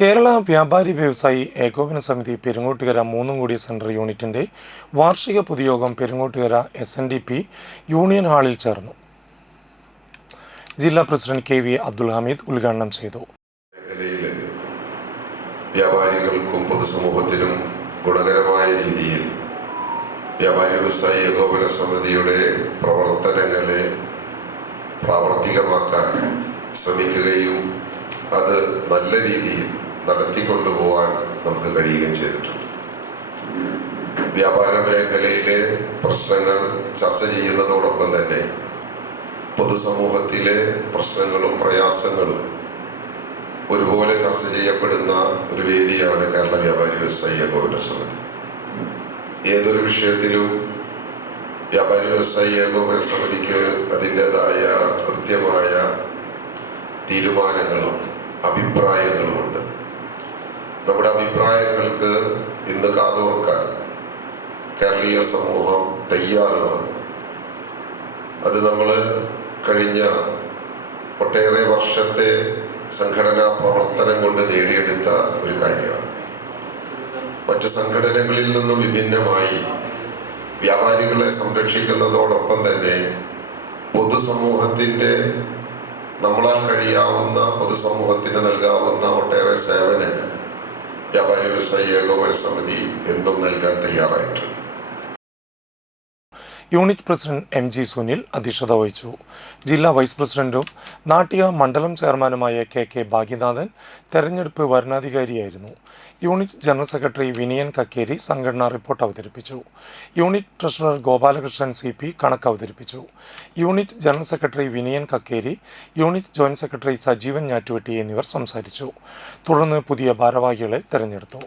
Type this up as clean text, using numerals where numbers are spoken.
കേരള വ്യാപാരി വ്യവസായി ഏകോപന സമിതി പെരുങ്ങോട്ടുകര മൂന്നുംകൂടി സെൻട്രൽ യൂണിറ്റിൻ്റെ വാർഷിക പൊതുയോഗം പെരുങ്ങോട്ടുകര SNDP യൂണിയൻ ഹാളിൽ ചേർന്നു. ജില്ലാ പ്രസിഡന്റ് KV അബ്ദുൽ ഹമീദ് ഉദ്ഘാടനം ചെയ്തു. വ്യാപാരികൾക്കും പൊതുസമൂഹത്തിനും ഗുണകരമായ രീതിയിൽ വ്യാപാരി വ്യവസായി ഏകോപന സമിതിയുടെ പ്രവർത്തനങ്ങളെ പ്രാവർത്തികമാക്കാൻ ശ്രമിക്കുകയും അത് നല്ല രീതിയിൽ നടത്തിക്കൊണ്ടുപോകാൻ നമുക്ക് കഴിയുകയും ചെയ്തിട്ടുണ്ട്. വ്യാപാര മേഖലയിലെ പ്രശ്നങ്ങൾ ചർച്ച ചെയ്യുന്നതോടൊപ്പം തന്നെ പൊതുസമൂഹത്തിലെ പ്രശ്നങ്ങളും പ്രയാസങ്ങളും ഒരുപോലെ ചർച്ച ചെയ്യപ്പെടുന്ന ഒരു വേദിയാണ് കേരള വ്യാപാരി വ്യവസായി ഏകോപന സമിതി. ഏതൊരു വിഷയത്തിലും വ്യാപാരി വ്യവസായി ഏകോപന സമിതിക്ക് അതിൻ്റെതായ കൃത്യമായ തീരുമാനങ്ങളും അഭിപ്രായങ്ങളുമുണ്ട്. നമ്മുടെ അഭിപ്രായങ്ങൾക്ക് ഇന്ന് കാതോർക്കാൻ കേരളീയ സമൂഹം തയ്യാറാണ്. അത് നമ്മൾ കഴിഞ്ഞ ഒട്ടേറെ വർഷത്തെ സംഘടനാ പ്രവർത്തനം കൊണ്ട് നേടിയെടുത്ത ഒരു കാര്യമാണ്. മറ്റ് സംഘടനകളിൽ നിന്നും വിഭിന്നമായി വ്യാപാരികളെ സംരക്ഷിക്കുന്നതോടൊപ്പം തന്നെ പൊതുസമൂഹത്തിൻ്റെ നമ്മളാൽ കഴിയാവുന്ന പൊതുസമൂഹത്തിന് നൽകാവുന്ന ഒട്ടേറെ സേവനങ്ങൾ വ്യാപാരി വ്യവസായി ഏകോപന സമിതി എന്നും നൽകാൻ തയ്യാറായിട്ടുണ്ട്. യൂണിറ്റ് പ്രസിഡന്റ് MG സുനിൽ അധ്യക്ഷത വഹിച്ചു. ജില്ലാ വൈസ് പ്രസിഡന്റും നാട്ടിക മണ്ഡലം ചെയർമാനുമായ KK ഭാഗ്യനാഥൻ തെരഞ്ഞെടുപ്പ് വരണാധികാരിയായിരുന്നു. Unit general secretary Vinayan Kakkeri സംഘടനാ റിപ്പോർട്ട് അവതരിപ്പിച്ചു. യൂണിറ്റ് ട്രഷറർ ഗോപാലകൃഷ്ണൻ CP കണക്ക് അവതരിപ്പിച്ചു. Unit general secretary Vinayan Kakkeri, unit joint secretary Sajeevan Njattuvetti എന്നിവർ സംസാരിച്ചു. തുടർന്ന് പുതിയ ഭാരവാഹികളെ തെരഞ്ഞെടുത്തു.